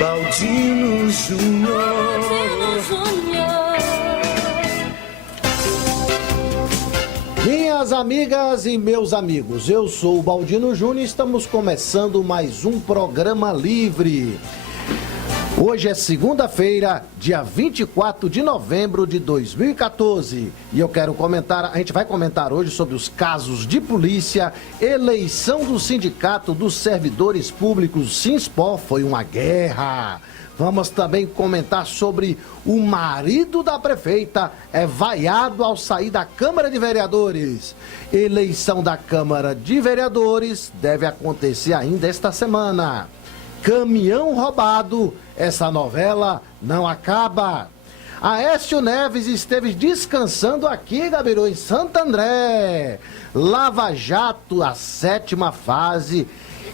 Baldino Júnior. Minhas amigas e meus amigos, eu sou o Baldino Júnior e estamos começando mais um programa livre. Hoje é segunda-feira, dia 24 de novembro de 2014 e eu quero comentar, a gente vai comentar hoje sobre os casos de polícia, eleição do Sindicato dos Servidores Públicos, Sinspor, foi uma guerra. Vamos também comentar sobre o marido da prefeita é vaiado ao sair da Câmara de Vereadores. Eleição da Câmara de Vereadores deve acontecer ainda esta semana. Caminhão roubado, essa novela não acaba. Aécio Neves esteve descansando aqui, Gabiru, em Santo André. Lava Jato, a 7ª fase,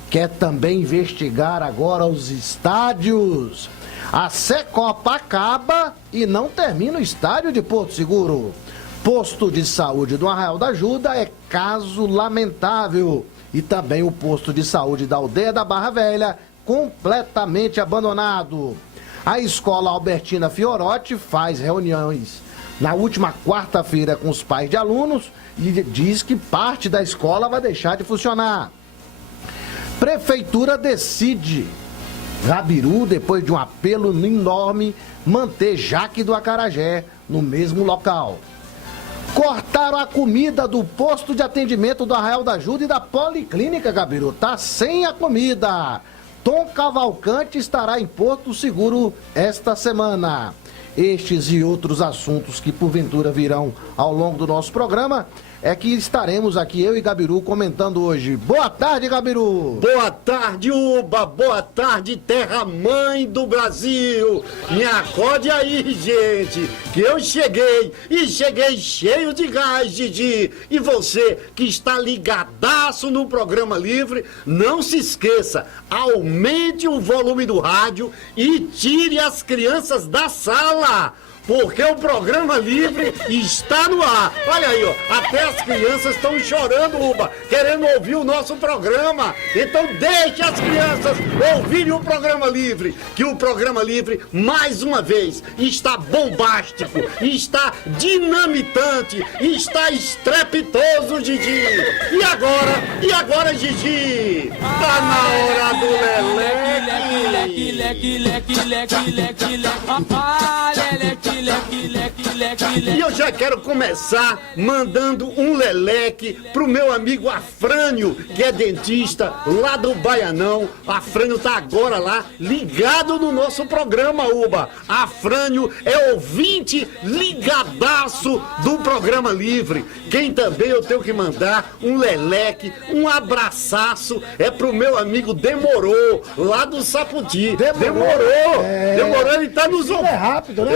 quer também investigar agora os estádios. A Secopa acaba e não termina o estádio de Porto Seguro. Posto de saúde do Arraial da Ajuda é caso lamentável. E também o posto de saúde da aldeia da Barra Velha, completamente abandonado. A escola Albertina Fiorotti faz reuniões na última quarta-feira com os pais de alunos e diz que parte da escola vai deixar de funcionar. Prefeitura decide, Gabiru, depois de um apelo enorme, manter Jaque do Acarajé no mesmo local. Cortaram a comida do posto de atendimento do Arraial da Ajuda e da Policlínica, Gabiru. Tá sem a comida. Tom Cavalcante estará em Porto Seguro esta semana. Estes e outros assuntos que porventura virão ao longo do nosso programa é que estaremos aqui, eu e Gabiru, comentando hoje. Boa tarde, Gabiru! Boa tarde, Uba! Boa tarde, terra-mãe do Brasil! Me acorde aí, gente, que eu cheguei, e cheguei cheio de gás, Didi! E você que está ligadaço no programa livre, não se esqueça, aumente o volume do rádio e tire as crianças da sala! Porque o programa livre está no ar. Olha aí, ó, até as crianças estão chorando, Uba, querendo ouvir o nosso programa. Então deixe as crianças ouvirem o programa livre, que o programa livre, mais uma vez, está bombástico, está dinamitante, está estrepitoso, Didi. E agora, Didi? Tá na hora do leleque. E eu já quero começar mandando um leleque pro meu amigo Afrânio, que é dentista lá do Baianão. Afrânio tá agora lá, ligado no nosso programa, Uba. Afrânio é ouvinte ligadaço do programa livre. Quem também eu tenho que mandar um leleque, um abraçaço, é pro meu amigo Demorou, lá do Saputi. Demorou, ele tá nos ouvindo. É rápido, né?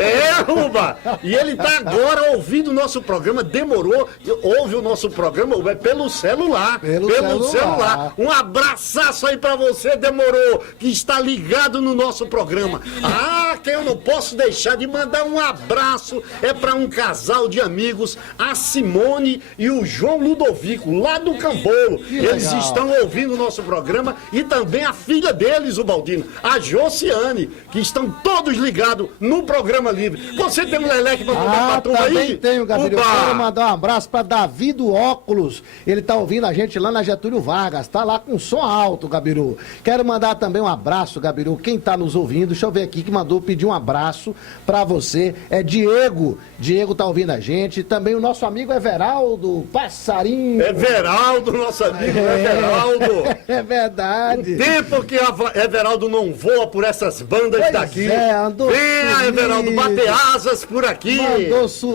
Uba! E ele tá agora ouvindo o nosso programa, Demorou, ouve o nosso programa, Uba, pelo celular. Pelo celular. Um abraçaço aí pra você, Demorou, que está ligado no nosso programa. Ah, que eu não posso deixar de mandar um abraço, é pra um casal de amigos, a Simone e o João Ludovico, lá do Cambolo. Eles estão ouvindo o nosso programa e também a filha deles, o Baldino, a Josiane, que estão todos ligados no programa livre. Você tem um leleque pra mandar pra turma aí? Também tenho, Gabriel. Eu quero mandar um abraço pra Davi do Óculos. Ele tá ouvindo a gente lá na Getúlio Vargas. Tá lá com som alto, Gabiru. Quero mandar também um abraço, Gabiru. Quem tá nos ouvindo, deixa eu ver aqui que mandou pedir um abraço pra você. É Diego. Diego tá ouvindo a gente. Também o nosso amigo Everaldo, passarinho. Everaldo, nosso amigo Everaldo. É verdade. O tempo que Everaldo não voa por essas bandas Pois daqui. andou Venha, sumido. Everaldo, bater asas por aqui.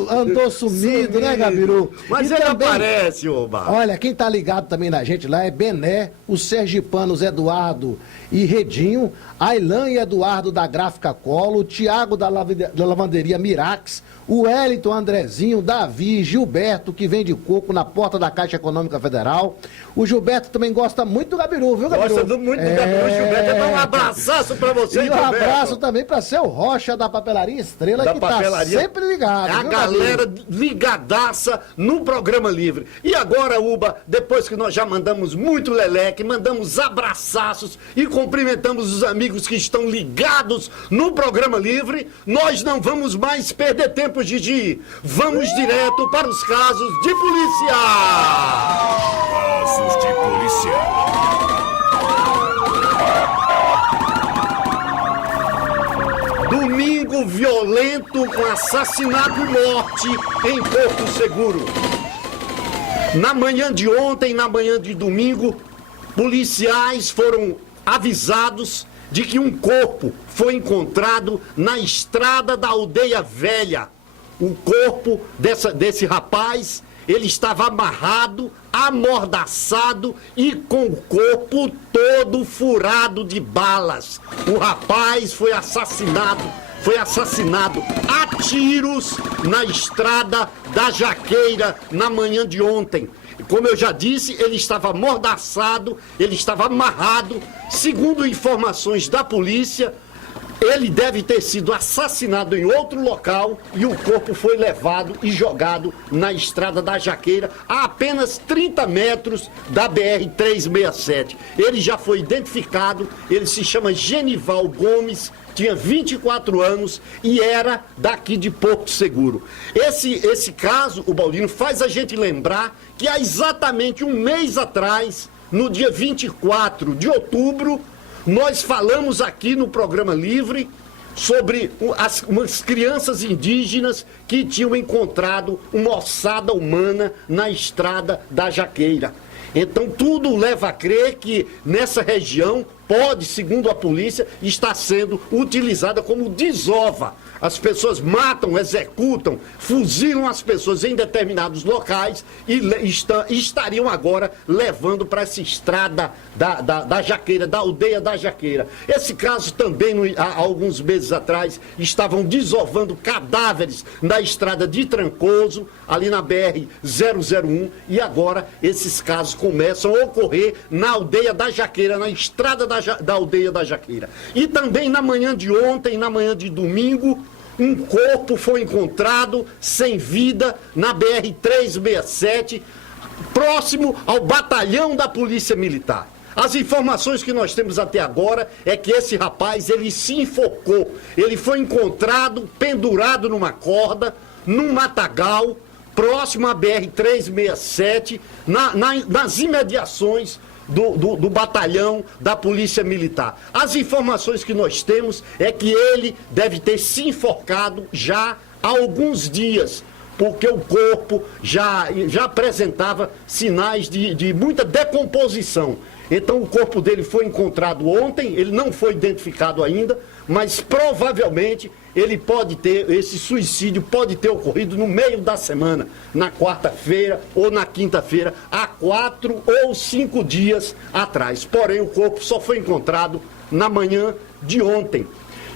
Andou sumido, né, Gabiru? Mas E ele também, aparece, Oba. olha, quem tá ligado também na gente lá é Bené, os sergipanos Eduardo e Redinho, Ailan e Eduardo da Gráfica Cor, Paulo, o Tiago da lavanderia Mirax, o Wellington, Andrezinho, Davi, Gilberto, que vende coco na porta da Caixa Econômica Federal. O Gilberto também gosta muito do Gabiru, viu, Gabiru? Gosta muito do Gabiru, Gilberto. Então um abraço pra você, E um Gilberto. abraço também pra seu Rocha da Papelaria Estrela, Da que papelaria. tá sempre ligado. A viu, galera Gabiru? ligadaça no programa livre. E agora, Uba, depois que nós já mandamos muito leleque, mandamos abraçaços e cumprimentamos os amigos que estão ligados no programa livre, nós não vamos mais perder tempo, Gigi. Vamos direto para os casos de polícia. Casos de polícia. Domingo violento com assassinato e morte em Porto Seguro. Na manhã de ontem, na manhã de domingo, policiais foram avisados de que um corpo foi encontrado na estrada da Aldeia Velha. O corpo desse rapaz, ele estava amarrado, amordaçado e com o corpo todo furado de balas. O rapaz foi assassinado a tiros na estrada da Jaqueira na manhã de ontem. Como eu já disse, ele estava amordaçado, ele estava amarrado. Segundo informações da polícia, ele deve ter sido assassinado em outro local e o corpo foi levado e jogado na estrada da Jaqueira, a apenas 30 metros da BR-367. Ele já foi identificado, ele se chama Genival Gomes, tinha 24 anos e era daqui de Porto Seguro. Esse caso, o Baldino, faz a gente lembrar que há exatamente um mês atrás, no dia 24 de outubro, nós falamos aqui no programa Livre sobre umas crianças indígenas que tinham encontrado uma ossada humana na estrada da Jaqueira. Então tudo leva a crer que nessa região pode, segundo a polícia, estar sendo utilizada como desova. As pessoas matam, executam, fuzilam as pessoas em determinados locais e estariam agora levando para essa estrada da Jaqueira, da aldeia da Jaqueira. Esse caso também, há alguns meses atrás, estavam desovando cadáveres na estrada de Trancoso, ali na BR-001, e agora esses casos começam a ocorrer na aldeia da Jaqueira, na estrada da aldeia da Jaqueira. E também na manhã de ontem, na manhã de domingo, um corpo foi encontrado sem vida na BR-367, próximo ao batalhão da Polícia Militar. As informações que nós temos até agora é que esse rapaz, ele se enforcou. Ele foi encontrado pendurado numa corda, num matagal, próximo à BR-367, nas imediações do batalhão da Polícia Militar. As informações que nós temos é que ele deve ter se enforcado já há alguns dias, porque o corpo já apresentava sinais de muita decomposição. Então o corpo dele foi encontrado ontem, ele não foi identificado ainda, mas provavelmente esse suicídio pode ter ocorrido no meio da semana, na quarta-feira ou na quinta-feira, há 4 ou 5 dias atrás. Porém, o corpo só foi encontrado na manhã de ontem.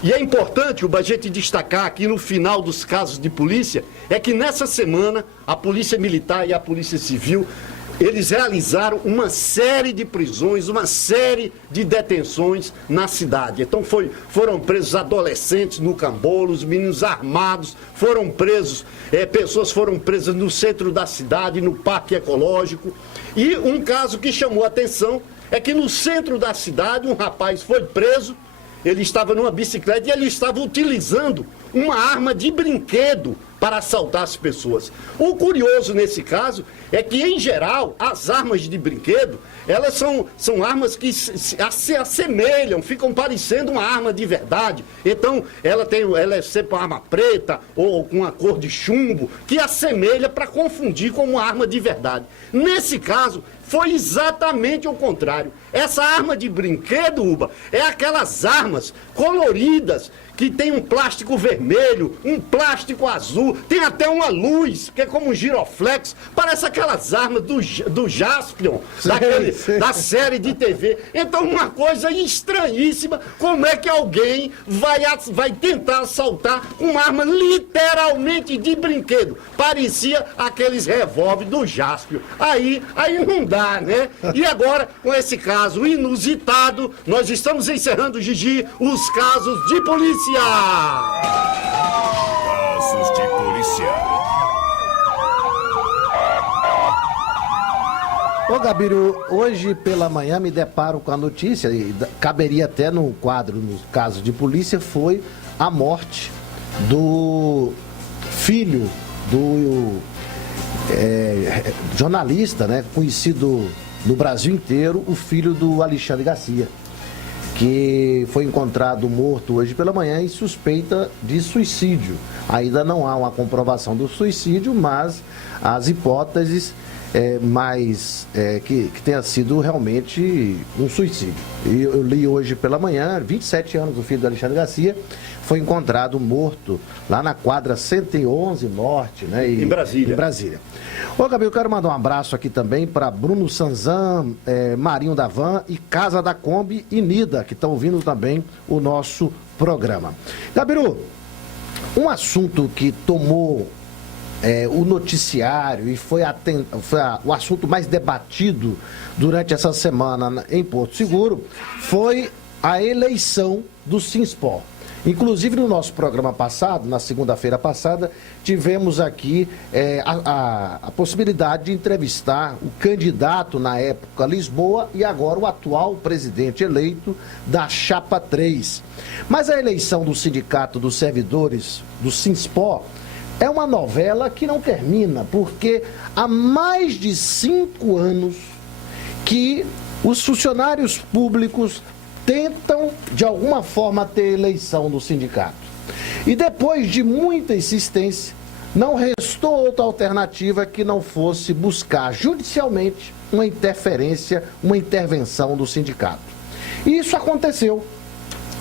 E é importante, a gente destacar aqui no final dos casos de polícia, é que nessa semana a Polícia Militar e a Polícia Civil, eles realizaram uma série de prisões, uma série de detenções na cidade. Então foram presos adolescentes no Cambolos, meninos armados, foram presos, pessoas foram presas no centro da cidade, no Parque Ecológico. E um caso que chamou a atenção é que no centro da cidade um rapaz foi preso, ele estava numa bicicleta e ele estava utilizando uma arma de brinquedo para assaltar as pessoas. O curioso nesse caso é que, em geral, as armas de brinquedo, elas são armas que se assemelham, ficam parecendo uma arma de verdade. Então, ela é sempre uma arma preta ou com uma cor de chumbo, que assemelha para confundir com uma arma de verdade. Nesse caso, foi exatamente o contrário. Essa arma de brinquedo, Uba, é aquelas armas coloridas que tem um plástico vermelho, um plástico azul, tem até uma luz, que é como um giroflex, parece aquelas armas do Jaspion, da série de TV. Então, uma coisa estranhíssima, como é que alguém vai tentar assaltar uma arma literalmente de brinquedo? Parecia aqueles revólver do Jaspion. Aí não dá, né? E agora, com esse caso inusitado, nós estamos encerrando, Gigi, os casos de polícia. Casos de polícia. Ô Gabiru, hoje pela manhã me deparo com a notícia, e caberia até no quadro, no caso de polícia, foi a morte do filho do jornalista, né, conhecido no Brasil inteiro, o filho do Alexandre Garcia, que foi encontrado morto hoje pela manhã em suspeita de suicídio. Ainda não há uma comprovação do suicídio, mas as hipóteses que tenha sido realmente um suicídio. E eu li hoje pela manhã, 27 anos, o filho do Alexandre Garcia foi encontrado morto lá na quadra 111 Norte, né? Em Brasília. Ô, Gabi, eu quero mandar um abraço aqui também para Bruno Sanzan, Marinho da Van e Casa da Kombi e Nida, que estão ouvindo também o nosso programa. Gabiru, um assunto que tomou o noticiário e foi o assunto mais debatido durante essa semana em Porto Seguro foi a eleição do Sinspor. Inclusive, no nosso programa passado, na segunda-feira passada, tivemos aqui a possibilidade de entrevistar o candidato na época Lisboa e agora o atual presidente eleito da Chapa 3. Mas a eleição do Sindicato dos Servidores do Sinspor é uma novela que não termina, porque há mais de 5 anos que os funcionários públicos tentam, de alguma forma, ter eleição no sindicato. E depois de muita insistência, não restou outra alternativa que não fosse buscar judicialmente uma interferência, uma intervenção do sindicato. E isso aconteceu.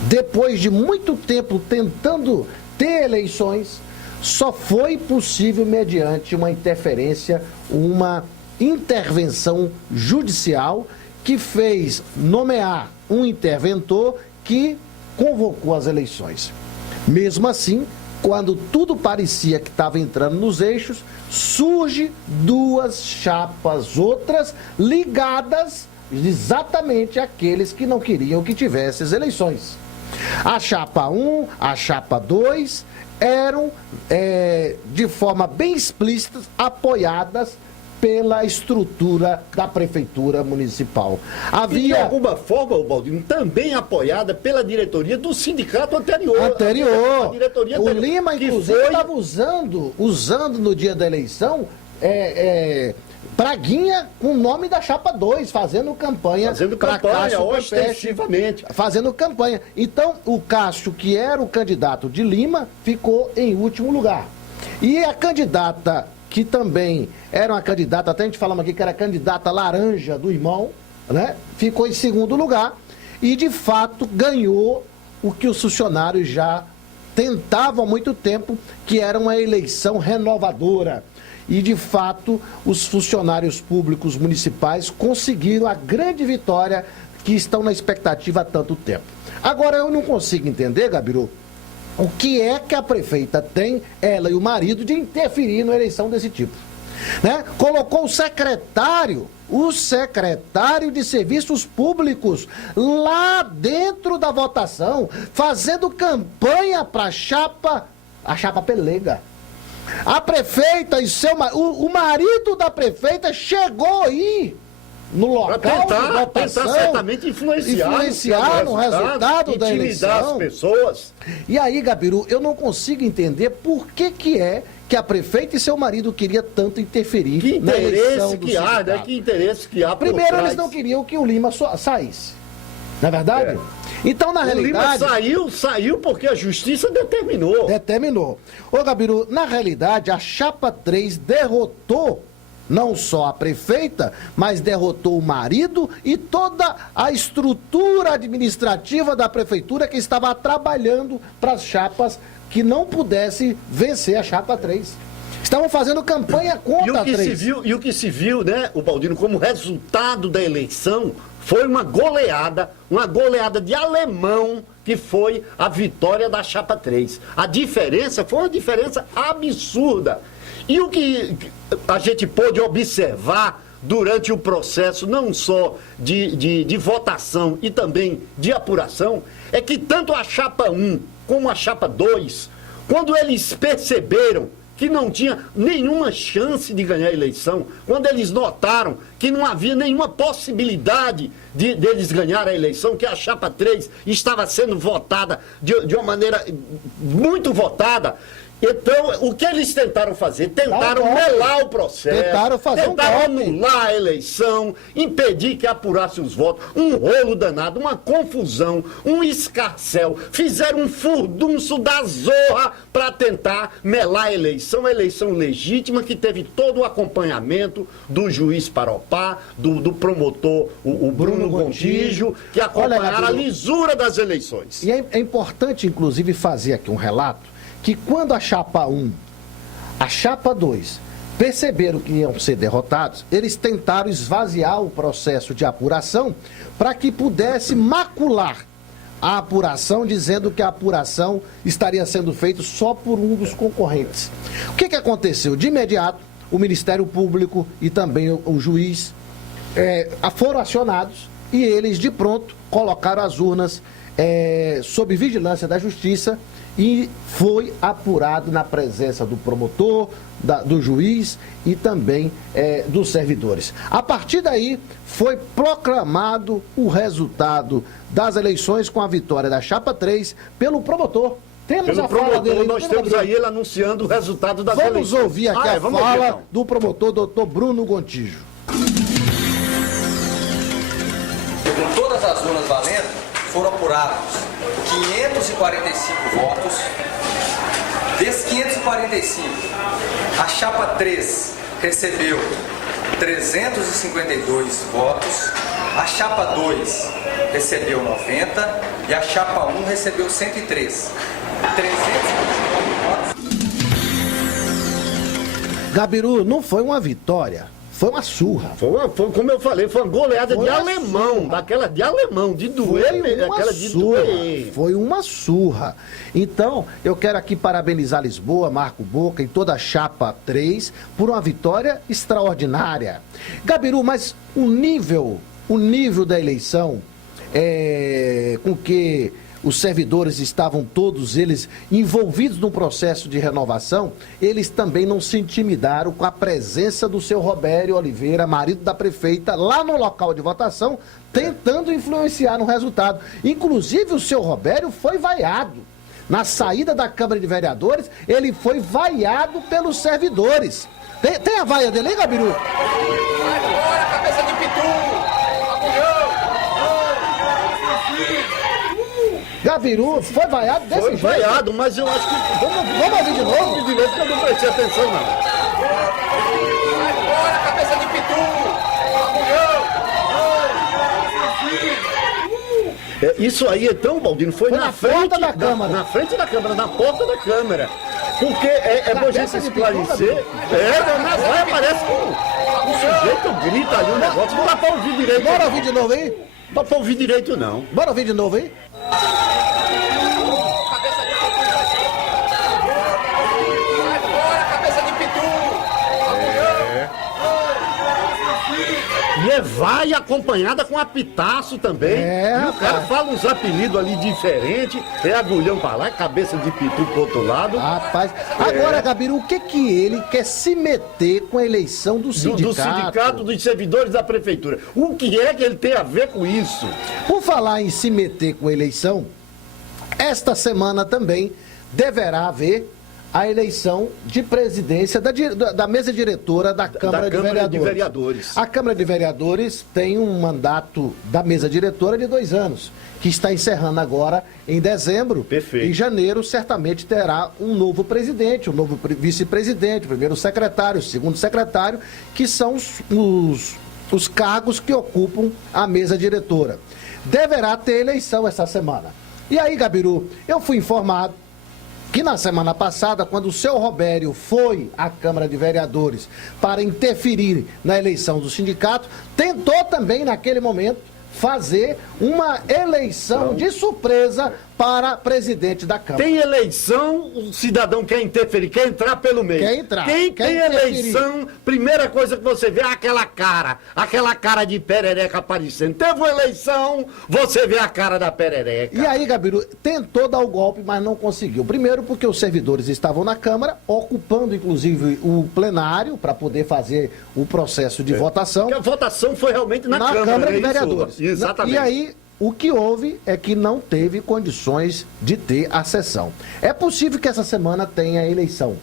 Depois de muito tempo tentando ter eleições, só foi possível mediante uma interferência, uma intervenção judicial que fez nomear um interventor que convocou as eleições. Mesmo assim, quando tudo parecia que estava entrando nos eixos, surge 2 chapas outras ligadas exatamente àqueles que não queriam que tivesse as eleições. A chapa 1, a chapa 2 eram, de forma bem explícita, apoiadas pela estrutura da Prefeitura Municipal. E de alguma forma, Baldino, também apoiada pela diretoria do sindicato anterior. A diretoria anterior. O Lima, inclusive, estava usando no dia da eleição praguinha com o nome da Chapa 2, fazendo campanha para Cássio ostensivamente. Fazendo campanha. Então, o Cássio, que era o candidato de Lima, ficou em último lugar. E a candidata, que também era uma candidata, até a gente falamos aqui que era a candidata laranja do irmão, né? Ficou em segundo lugar e, de fato, ganhou o que os funcionários já tentavam há muito tempo, que era uma eleição renovadora. E, de fato, os funcionários públicos municipais conseguiram a grande vitória que estão na expectativa há tanto tempo. Agora, eu não consigo entender, Gabiru, o que é que a prefeita tem, ela e o marido, de interferir numa eleição desse tipo. Né? Colocou o secretário de Serviços Públicos lá dentro da votação, fazendo campanha para a chapa Pelega. A prefeita e o marido da prefeita chegou aí no local de votação, certamente influenciar no resultado da eleição, intimidar as pessoas. E aí, Gabiru, eu não consigo entender por que que a prefeita e seu marido queriam tanto interferir na eleição do sindicato. Né? Que interesse que há por Primeiro, trás. eles não queriam que o Lima saísse. Não é verdade? Então, na realidade... O Lima saiu porque a justiça determinou. Ô, Gabiru, na realidade, a Chapa 3 derrotou não só a prefeita, mas derrotou o marido e toda a estrutura administrativa da prefeitura que estava trabalhando para as chapas que não pudesse vencer a chapa 3. Estavam fazendo campanha contra a 3. E o que se viu, né, o Baldino, como resultado da eleição, foi uma goleada de alemão, que foi a vitória da chapa 3. A diferença foi uma diferença absurda. E o que a gente pôde observar durante o processo, não só de votação e também de apuração, é que tanto a chapa 1 como a chapa 2, quando eles perceberam que não tinha nenhuma chance de ganhar a eleição, quando eles notaram que não havia nenhuma possibilidade deles ganhar a eleição, que a chapa 3 estava sendo votada de uma maneira muito votada, então, o que eles tentaram fazer? Tentaram melar o processo, tentaram anular a eleição, impedir que apurasse os votos, um rolo danado, uma confusão, um escarcéu, fizeram um furdunço da zorra para tentar melar a eleição legítima, que teve todo o acompanhamento do juiz Paropá, do promotor, o Bruno Gontijo, que acompanharam a lisura das eleições. E é importante, inclusive, fazer aqui um relato, que quando a chapa 1, a chapa 2 perceberam que iam ser derrotados, eles tentaram esvaziar o processo de apuração para que pudesse macular a apuração, dizendo que a apuração estaria sendo feita só por um dos concorrentes. O que aconteceu? De imediato, o Ministério Público e também o juiz foram acionados e eles, de pronto, colocaram as urnas sob vigilância da Justiça, e foi apurado na presença do promotor, do juiz e também dos servidores. A partir daí, foi proclamado o resultado das eleições com a vitória da chapa 3 pelo promotor. Temos a fala dele. Nós temos aí ele anunciando o resultado das eleições. Vamos ouvir aqui a fala do promotor, doutor Bruno Gontijo. Com todas as urnas valendo, foram apurados 545 votos. Desses 545, a chapa 3 recebeu 352 votos, a chapa 2 recebeu 90 e a chapa 1 recebeu 103. 359 votos. Gabiru, não foi uma vitória. Foi uma surra. Foi, como eu falei, foi uma goleada de alemão, daquela de alemão, de doer, aquela de doer. Foi uma surra. Então, eu quero aqui parabenizar Lisboa, Marco Boca e toda a chapa 3 por uma vitória extraordinária. Gabiru, mas o nível da eleição com que os servidores estavam todos eles envolvidos no processo de renovação, eles também não se intimidaram com a presença do seu Robério Oliveira, marido da prefeita, lá no local de votação, tentando influenciar no resultado. Inclusive, o seu Robério foi vaiado. Na saída da Câmara de Vereadores, ele foi vaiado pelos servidores. Tem a vaia dele aí, Gabiru? Vai embora, cabeça de pitu! Gabiru foi vaiado desse jeito? Foi vaiado, mas eu acho que... Vamos ouvir de novo? Vamos ouvir de novo, porque eu não prestei atenção, não. Vai embora, cabeça de pitu! Isso aí, então, Baldino, foi na frente da Câmara. Na frente da Câmara, na porta da Câmara. Porque é bom a gente esclarecer. Mas vai, parece que o sujeito grita ali um negócio. Não dá pra ouvir direito. Bora ouvir de novo aí? Não dá pra ouvir direito, não. Bora ouvir de novo aí? E vai acompanhada com apitaço também. E o cara fala uns apelidos ali diferentes. Agulhão pra lá, cabeça de pitu pro outro lado. Rapaz, agora, Gabiru, o que ele quer se meter com a eleição do sindicato? Do sindicato dos servidores da prefeitura. O que é que ele tem a ver com isso? Por falar em se meter com a eleição, esta semana também deverá haver a eleição de presidência da mesa diretora da Câmara de Vereadores. A Câmara de Vereadores tem um mandato da mesa diretora de 2 anos, que está encerrando agora em dezembro. Perfeito. Em janeiro, certamente terá um novo presidente, um novo vice-presidente, o primeiro secretário, o segundo secretário, que são os cargos que ocupam a mesa diretora. Deverá ter eleição essa semana. E aí, Gabiru, eu fui informado que na semana passada, quando o seu Robério foi à Câmara de Vereadores para interferir na eleição do sindicato, tentou também, naquele momento, fazer uma eleição de surpresa para presidente da Câmara. Tem eleição, o cidadão quer interferir, quer entrar pelo meio. Quer entrar. Quem quer tem interferir. eleição, primeira coisa que você vê é aquela cara de perereca aparecendo. Teve uma eleição, você vê a cara da perereca. E aí, Gabiru, tentou dar o golpe, mas não conseguiu. Primeiro porque os servidores estavam na Câmara, ocupando inclusive o plenário para poder fazer o processo de votação. Porque a votação foi realmente na Câmara de né? Vereadores. Exatamente. E aí, o que houve é que não teve condições de ter a sessão. É possível que essa semana tenha a eleição.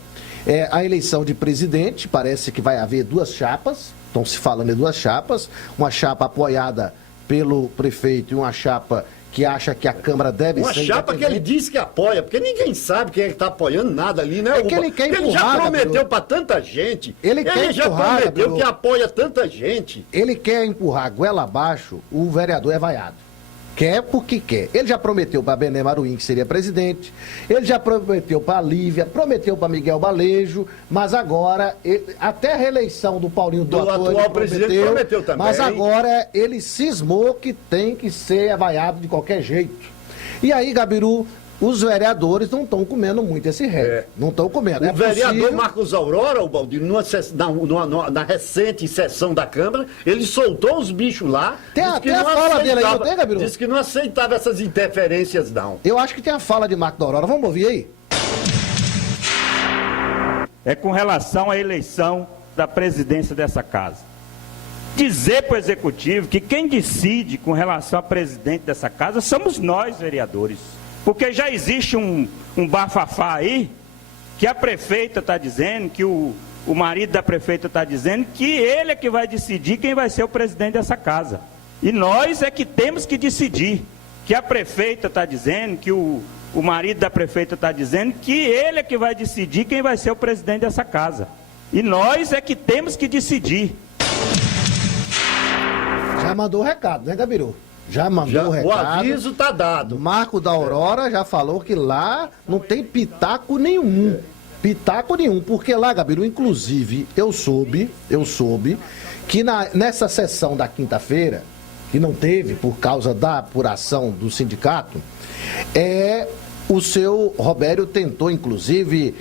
A eleição de presidente, parece que vai haver 2 chapas, estão se falando em 2 chapas, uma chapa apoiada pelo prefeito e uma chapa que acha que a Câmara deve ser... Uma chapa que ele diz que apoia, porque ninguém sabe quem é que está apoiando nada ali, né? É que ele quer empurrar, ele já prometeu para tanta gente. Ele já prometeu que apoia tanta gente. Ele quer empurrar goela abaixo, o vereador é vaiado. Quer porque quer. Ele já prometeu para Bené Maruim que seria presidente, ele já prometeu para Lívia, prometeu para Miguel Balejo, mas agora, até a reeleição do Paulinho do atual presidente prometeu também. Mas agora ele cismou que tem que ser avaiado de qualquer jeito. E aí, Gabiru, os vereadores não estão comendo muito esse réu. Não estão comendo. O vereador Marcos Aurora, o Baldino, na recente sessão da Câmara, ele soltou os bichos lá. Tem a fala dele aí, não tem, Gabiru? Disse que não aceitava essas interferências, não. Eu acho que tem a fala de Marcos Aurora. Vamos ouvir aí? É com relação à eleição da presidência dessa casa. Dizer para o Executivo que quem decide com relação a presidente dessa casa somos nós, vereadores. Porque já existe um bafafá aí, que a prefeita está dizendo, que o marido da prefeita está dizendo, que ele é que vai decidir quem vai ser o presidente dessa casa. E nós é que temos que decidir. Que a prefeita está dizendo, que o marido da prefeita está dizendo, que ele é que vai decidir quem vai ser o presidente dessa casa. E nós é que temos que decidir. Já mandou o recado, né, Gabiru? Já mandou o recado. O aviso está dado. Marco da Aurora já falou que lá não tem pitaco nenhum. Pitaco nenhum, porque lá, Gabiru, inclusive, eu soube que nessa sessão da quinta-feira, que não teve por causa da apuração do sindicato, o seu Robério tentou, inclusive,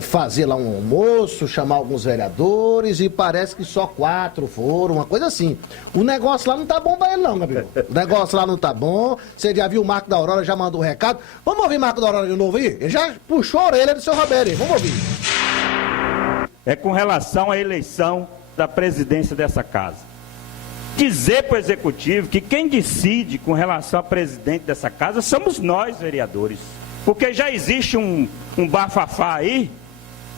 fazer lá um almoço, chamar alguns vereadores e parece que só 4 foram, uma coisa assim. O negócio lá não tá bom pra ele não, Gabriel. O negócio lá não tá bom. Você já viu o Marco da Aurora, já mandou o recado. Vamos ouvir o Marco da Aurora de novo aí? Ele já puxou a orelha do seu Robério. Vamos ouvir. É com relação à eleição da presidência dessa casa. Dizer para o Executivo que quem decide com relação a presidente dessa casa somos nós, vereadores. Porque já existe um bafafá aí,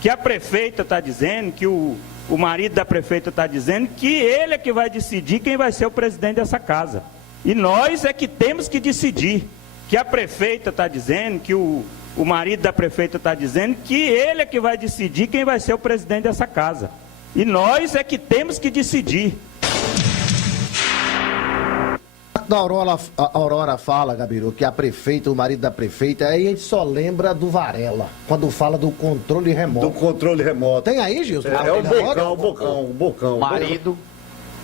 que a prefeita está dizendo, que o marido da prefeita está dizendo, que ele é que vai decidir quem vai ser o presidente dessa casa. E nós é que temos que decidir. Que a prefeita está dizendo, que o marido da prefeita está dizendo, que ele é que vai decidir quem vai ser o presidente dessa casa. E nós é que temos que decidir. A Aurora fala, Gabiru, que a prefeita, o marido da prefeita, aí a gente só lembra do Varela, quando fala do controle remoto. Do controle remoto. Tem aí, Gilson? O Bocão. O marido,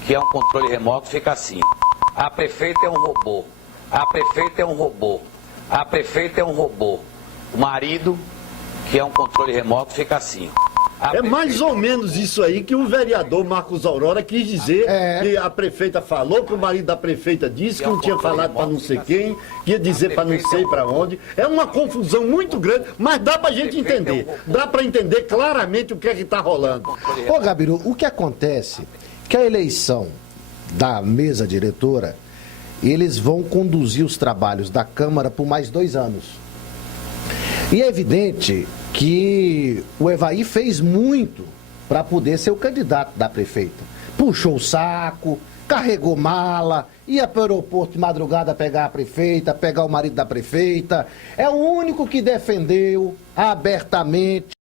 que é um controle remoto, fica assim. A prefeita é um robô. A prefeita é um robô. A prefeita é um robô. O marido, que é um controle remoto, fica assim. É mais ou menos isso aí que o vereador Marcos Aurora quis dizer, que a prefeita falou, que o marido da prefeita disse, que não tinha falado para não sei quem, que ia dizer para não sei para onde. É uma confusão muito grande, mas dá para a gente entender. Dá para entender claramente o que é que está rolando. Ô, Gabiru, o que acontece é que a eleição da mesa diretora, eles vão conduzir os trabalhos da Câmara por mais 2 anos. E é evidente que o Evaí fez muito para poder ser o candidato da prefeita. Puxou o saco, carregou mala, ia para o aeroporto de madrugada pegar a prefeita, pegar o marido da prefeita. É o único que defendeu abertamente